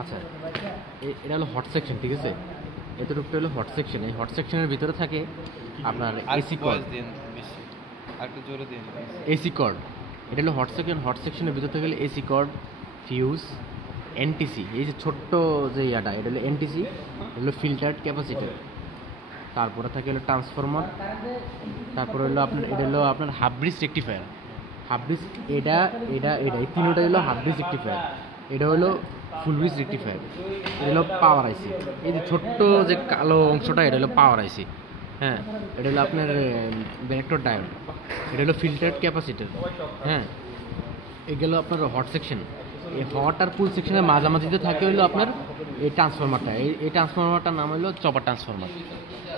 আচ্ছা, এটা হলো হট সেকশন, ঠিক আছে? এতটুকু হলো হট সেকশন। এই হট সেকশনের ভিতরে থাকে আপনার এসি কর্ড। এসি কর্ড, এটা হলো হট সেকশন। হট সেকশনের ভিতরে থাকে এসি কর্ড, ফিউজ, এনটিসি। এই যে ছোট্ট যে ইয়াটা, এটা হলো এনটিসি, হলো ফিল্টার্ড ক্যাপাসিটার। তারপরে থাকে হলো ট্রান্সফরমার। তারপরে হলো আপনার এটা হলো আপনার half bridge rectifier. Half bridge এটা এটা এটা এই তিনটাই হলো হাফ ব্রিজ রেকটিফায়ার। এটা হলো ফুল ব্রিজ রেকটিফায়ার। এটা হলো পাওয়ার আইসি। এই যে ছোট্ট যে কালো অংশটা, এটা হলো পাওয়ার আইসি। হ্যাঁ, এটা হলো আপনার ভেক্টর ডায়োড। এটা হলো ফিল্টার্ড ক্যাপাসিটার। হ্যাঁ, এগুলো আপনার হট সেকশন। এই হট আর কুল সেকশনের মাঝামাঝিতে থাকে হলো আপনার এই ট্রান্সফরমারটা। এই ট্রান্সফরমারটার নাম হলো চপার ট্রান্সফরমার।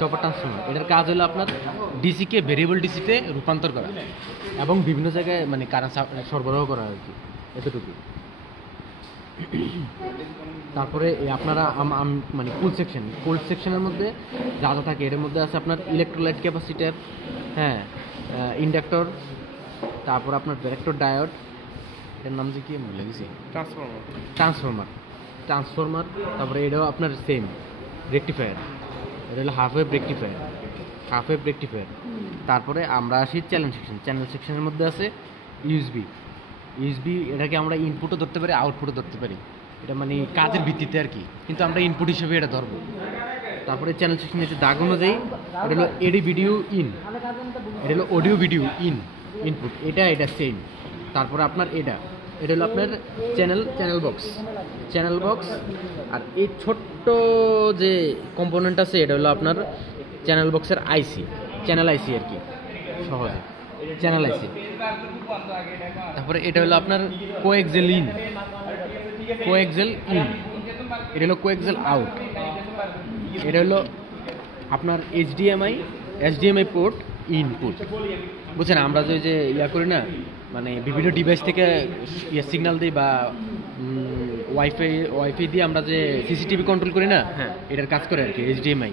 চপার ট্রান্সফরমার এটার কাজ হলো আপনার ডিসিকে ভেরিয়েবল ডিসিতে রূপান্তর করা এবং বিভিন্ন জায়গায় মানে কারেন্ট সরবরাহ করা আর কি, এতটুকু। তারপরে আপনারা মানে কোল্ড সেকশনের মধ্যে যা যা থাকে, এর মধ্যে আছে আপনার ইলেকট্রোলাইট ক্যাপাসিটার, হ্যাঁ, ইন্ডাক্টর, তারপর আপনার ভেক্টর ডায়োড, এটার নাম যে কি ভুলে গেছি, ট্রান্সফরমার। তারপরে এটাও আপনার সেম রেকটিফায়ার। এটা হলো হাফ ওয়েভ রেকটিফায়ার। তারপরে আমরা আসি চ্যানেল সেকশনের মধ্যে আছে ইউএসবি। এটাকে আমরা ইনপুটও ধরতে পারি, আউটপুটও ধরতে পারি। এটা মানে কাজের ভিত্তিতে আর কি, কিন্তু আমরা ইনপুট হিসেবে এটা ধরবো। তারপরে চ্যানেল সেকশন হচ্ছে দাগ অনুযায়ী। এটা হলো এডি ভিডিও ইন, এটা হলো অডিও ভিডিও ইনপুট। এটা সেম। তারপরে আপনার এটা হলো আপনার চ্যানেল বক্স। আর এই ছোট্ট যে কম্পোনেন্ট আছে, এটা হলো আপনার চ্যানেল বক্সের চ্যানেল আইসি আর কি, সহজে চ্যানেল আইসি। তারপরে এটা হলো আপনার কোএক্সেল ইন, এটা হলো কোএক্সেল আউট। এটা হলো আপনার এইচডিএমআই পোর্ট ইনপুট। বুঝছেন, আমরা যে করি না, মানে বিভিন্ন ডিভাইস থেকে সিগন্যাল দিই বা ওয়াইফাই দিয়ে আমরা যে সিসিটিভি কন্ট্রোল করি না, হ্যাঁ, এটার কাজ করে আর কি এইচডিএমআই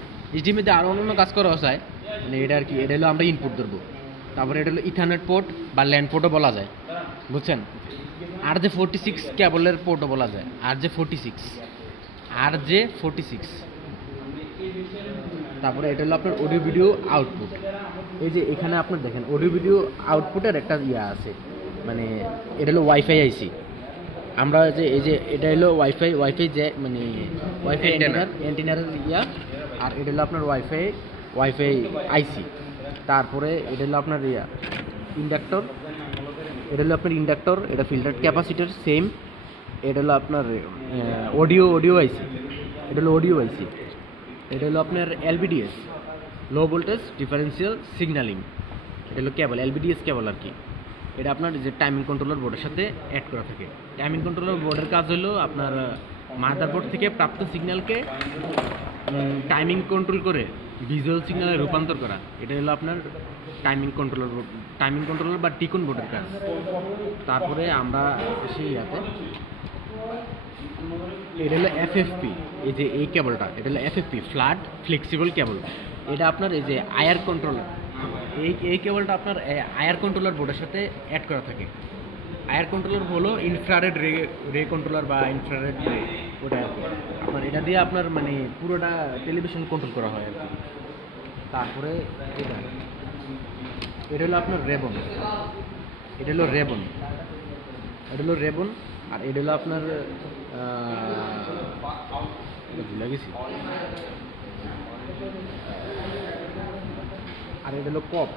দিয়ে আরও অন্য কাজ করা যায়। মানে এটা আর কি, এটা হলো আমরা ইনপুট ধরবো। তারপরে এটা হলো ইথারনেট পোর্ট বা ল্যান্ড পোর্টও বলা যায়, বুঝছেন। RJ46 কেবলের পোর্টও বলা যায়, RJ46। তারপরে এটা হলো আপনার অডিও ভিডিও আউটপুট। এই যে এখানে আপনার দেখেন অডিও ভিডিও আউটপুটের একটা আছে, মানে এটা হলো ওয়াইফাই আইসি। আমরা যে এটা হলো ওয়াইফাই যে মানে ওয়াইফাই অ্যান্টেনার আর এটা হলো আপনার ওয়াইফাই আইসি। তারপরে এটা হলো আপনার ইন্ডাক্টর। এটা ফিল্টার ক্যাপাসিটার সেম। এটা হলো আপনার অডিও আইসি। এটা হলো আপনার LVDS, low voltage differential signalling. এটা হলো কেবল, LVDS কেবল আর কি। এটা আপনার যে টাইমিং কন্ট্রোলার বোর্ডের সাথে অ্যাড করা থাকে। টাইমিং কন্ট্রোলার বোর্ডের কাজ হলো আপনার মাদারবোর্ড থেকে প্রাপ্ত সিগন্যালকে টাইমিং কন্ট্রোল করে ভিজুয়াল সিগন্যালে রূপান্তর করা। এটা হলো আপনার টাইমিং কন্ট্রোলার বা টিকন বোর্ডের কাজ। তারপরে আমরা এসে এটা হলো FFP। এই কেবলটা, এটা হলো FFP, ফ্ল্যাট ফ্লেক্সিবল কেবল। এটা আপনার এই যে আয়ার কন্ট্রোলার, এই কেবলটা আপনার আয়ার কন্ট্রোলার বোর্ডের সাথে অ্যাড করা থাকে। আয়ার কন্ট্রোলার হলো ইনফ্রারেড রে কন্ট্রোলার বা ইনফ্রারেড রে, ওটা আপনার এটা দিয়ে আপনার মানে পুরোটা টেলিভিশন কন্ট্রোল করা হয় আর কি। তারপরে এটা হলো আপনার রেবন। আর এটা হলো আপনার ভুলে গেছি। আর এটা হলো কপ।